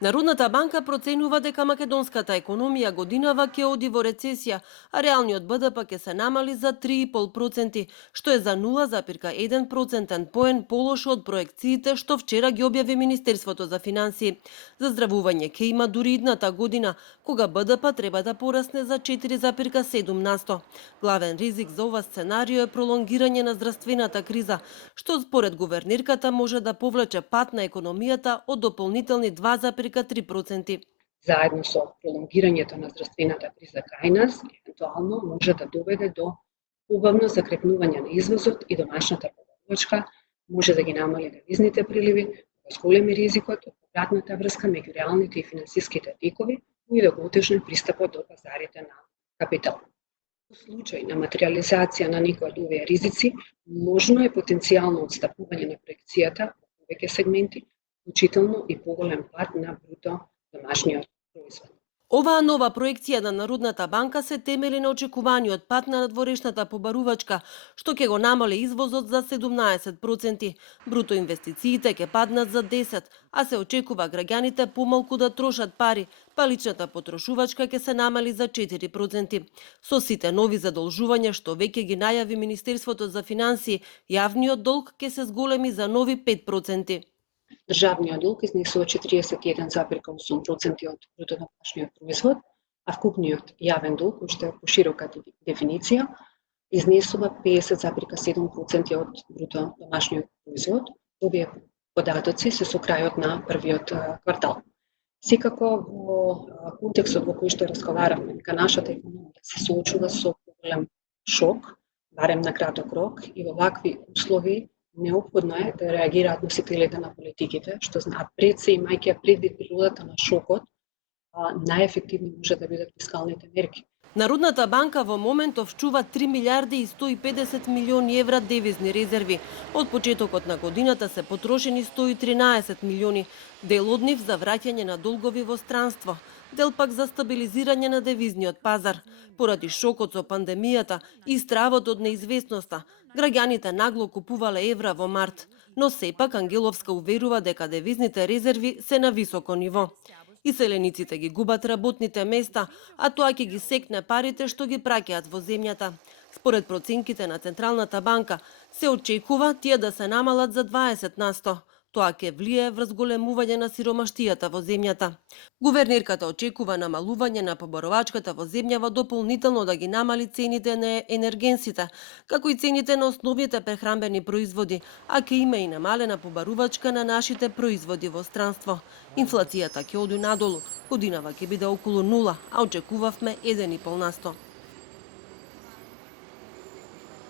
Народната банка проценува дека македонската економија годинава ќе оди во рецесија, а реалниот БДП ќе се намали за 3,5%, што е за 0,1 процентен поен полошо од проекциите што вчера ги објави Министерството за финансии. Заздравување ќе има дури идната година, кога БДП треба да порасне за 4,7%. Главен ризик за ова сценарио е пролонгирање на здравствената криза, што според гувернерката може да повлече пат на економијата од дополнителни 2,3%. Заедно со пролонгирањето на здравствената криза кај нас, евентуално може да доведе до убавно закрепнување на извозот и домашната потребувачка, може да ги намали девизните приливи, да зголеми ризикот од повратната врска меѓу реалните и финансиските текови, и да го отежни пристапот до пазарите на капитал. Во случај на материализација на некои од овие ризици, можно е потенцијално отстапување на проекцијата во повеќе сегменти, вклучително и поголем пат на бруто домашниот производ. Оваа нова проекција на Народната банка се темели на очекуваниот пат на надворешната побарувачка, што ќе го намали извозот за 17%. Бруто инвестициите ќе паднат за 10%, а се очекува граѓаните помалку да трошат пари, па личната потрошувачка ќе се намали за 4%. Со сите нови задолжувања што веќе ги најави Министерството за финансии, јавниот долг ќе се зголеми за нови 5%. Државниот долг изнесува 41,8% од брутодомашниот производ, а вкупниот јавен долг, уште по широка дефиниција, изнесува 50,7% од брутодомашниот производ. Овие податоци се со крајот на првиот квартал. Секако во контекстот во кој што разговаравме, дека нашата економија се соочува со голем шок, барем на краток рок, и во вакви услови неопходно е да реагираат носителите на политиките, што знаат пред се, имајќи предвид природата на шокот, најефективни може да бидат фискалните мерки. Народната банка во моментов чува 3 милиарди и 150 милиони евра девизни резерви. Од почетокот на годината се потрошени 113 милиони, дел од нив за враќање на долгови во странство, дел пак за стабилизирање на девизниот пазар. Поради шокот со пандемијата и стравот од неизвестноста, граѓаните нагло купувале евра во март, но сепак Ангеловска уверува дека девизните резерви се на високо ниво. Иселениците ги губат работните места, а тоа ќе ги секне парите што ги праќаат во земјата. Според проценките на Централната банка, се очекува тие да се намалат за 20%. Тоа ќе влие врз големување на сиромаштијата во земјата. Гувернерката очекува намалување на побаровачката во земјава дополнително да ги намали цените на енергенсите, како и цените на основните прехранбени производи, а ќе има и намалена побарувачка на нашите производи во странство. Инфлацијата ќе оди надолу, годинава ќе биде околу 0, а очекувавме 1,5%.